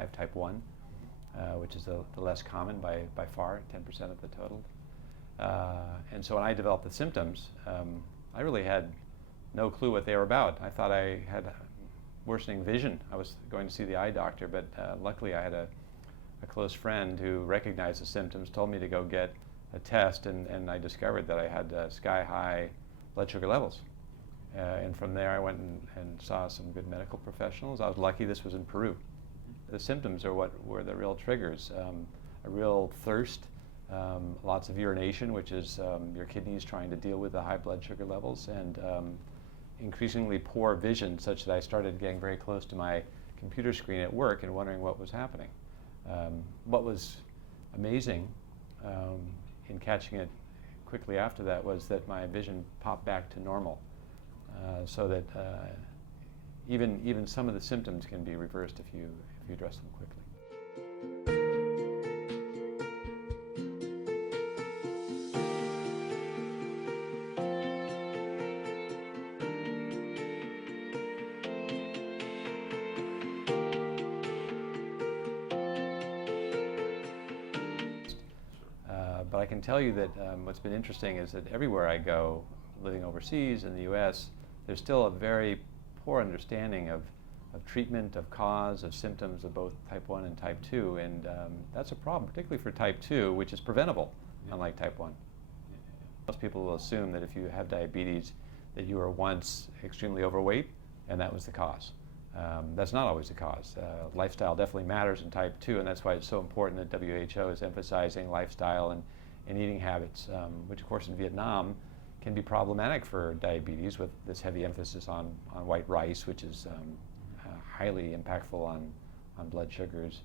I have type 1, which is the less common by far, 10% of the total. And so when I developed the symptoms, I really had no clue what they were about. I thought I had worsening vision. I was going to see the eye doctor, but luckily I had a close friend who recognized the symptoms, told me to go get a test, and I discovered that I had sky-high blood sugar levels. And from there I went and saw some good medical professionals. I was lucky this was in Peru. The symptoms are what were the real triggers. A real thirst, lots of urination, which is your kidneys trying to deal with the high blood sugar levels, and increasingly poor vision, such that I started getting very close to my computer screen at work and wondering what was happening. What was amazing in catching it quickly after that was that my vision popped back to normal, so that even some of the symptoms can be reversed if you address them quickly. But I can tell you that what's been interesting is that everywhere I go, living overseas in the US, there's still a very poor understanding of treatment, of cause, of symptoms of both type 1 and type 2, and that's a problem, particularly for type 2, which is preventable, unlike type 1. Most people will assume that if you have diabetes, that you were once extremely overweight, and that was the cause. That's not always the cause. Lifestyle definitely matters in type 2, and that's why it's so important that WHO is emphasizing lifestyle and eating habits, which of course in Vietnam can be problematic for diabetes, with this heavy emphasis on white rice, which is highly impactful on blood sugars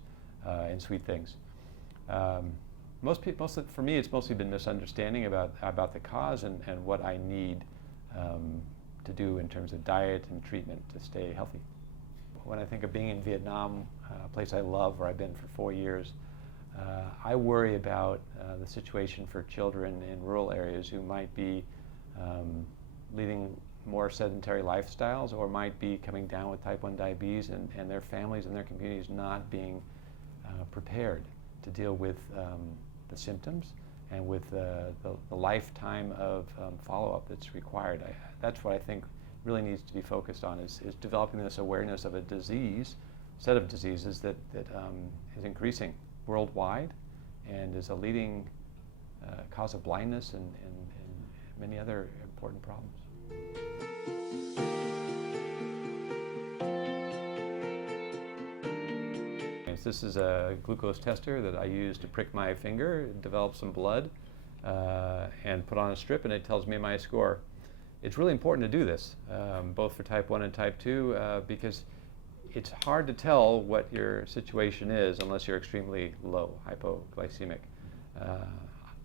and sweet things. For me, it's mostly been misunderstanding about the cause and what I need to do in terms of diet and treatment to stay healthy. When I think of being in Vietnam, a place I love, where I've been for 4 years, I worry about the situation for children in rural areas who might be leading more sedentary lifestyles, or might be coming down with type 1 diabetes, and their families and their communities not being prepared to deal with the symptoms and with the lifetime of follow-up that's required. That's what I think really needs to be focused on, is developing this awareness of a set of diseases that is increasing worldwide and is a leading cause of blindness and many other important problems. This is a glucose tester that I use to prick my finger, develop some blood, and put on a strip, and it tells me my score. It's really important to do this, both for type 1 and type 2, because it's hard to tell what your situation is unless you're extremely low, hypoglycemic.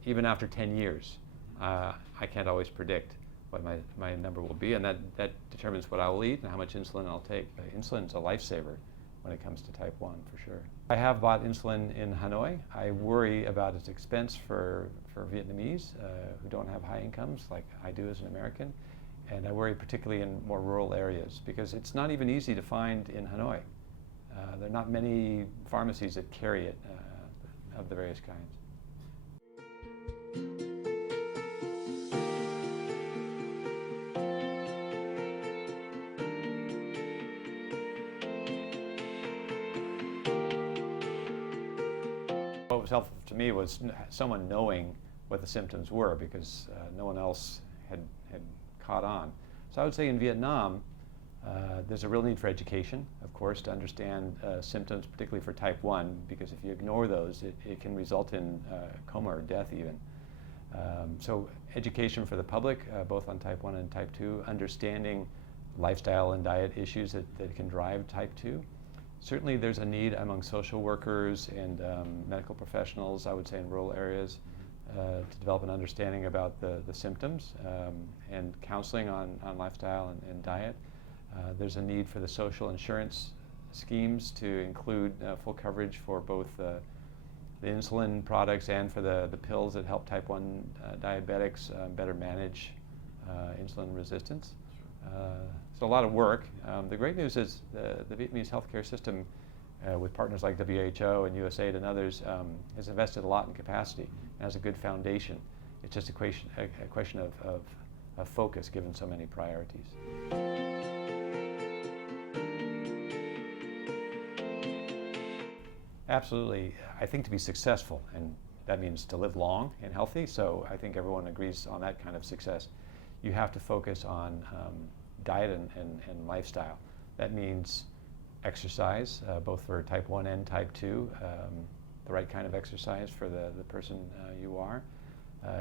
Even after 10 years, I can't always predict what my number will be, and that determines what I will eat and how much insulin I'll take. Insulin's a lifesaver when it comes to type 1, for sure. I have bought insulin in Hanoi. I worry about its expense for Vietnamese who don't have high incomes like I do as an American, and I worry particularly in more rural areas, because it's not even easy to find in Hanoi. There are not many pharmacies that carry it of the various kinds. What was helpful to me was someone knowing what the symptoms were, because no one else had caught on. So I would say in Vietnam, there's a real need for education, of course, to understand symptoms, particularly for type 1, because if you ignore those, it can result in coma or death even. So education for the public, both on type 1 and type 2, understanding lifestyle and diet issues that can drive type 2. Certainly there's a need among social workers and medical professionals, I would say in rural areas, to develop an understanding about the symptoms and counseling on lifestyle and diet. There's a need for the social insurance schemes to include full coverage for both the insulin products and for the pills that help type 1 diabetics better manage insulin resistance. It's a lot of work. The great news is the Vietnamese healthcare system with partners like WHO and USAID and others, has invested a lot in capacity and has a good foundation. It's just a question of focus given so many priorities. Absolutely. I think to be successful, and that means to live long and healthy, so I think everyone agrees on that kind of success, you have to focus on diet and lifestyle. That means exercise, both for type 1 and type 2, the right kind of exercise for the person you are.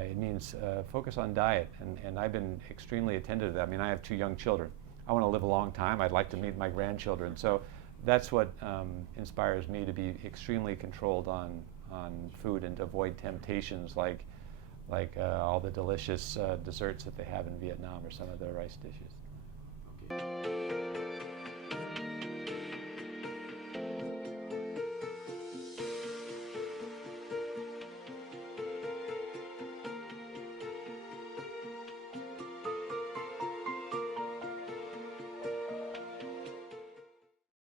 It means focus on diet, and I've been extremely attentive to that. I mean, I have 2 young children. I want to live a long time. I'd like to meet my grandchildren. So that's what inspires me to be extremely controlled on food and to avoid temptations like all the delicious desserts that they have in Vietnam or some of the rice dishes. Okay.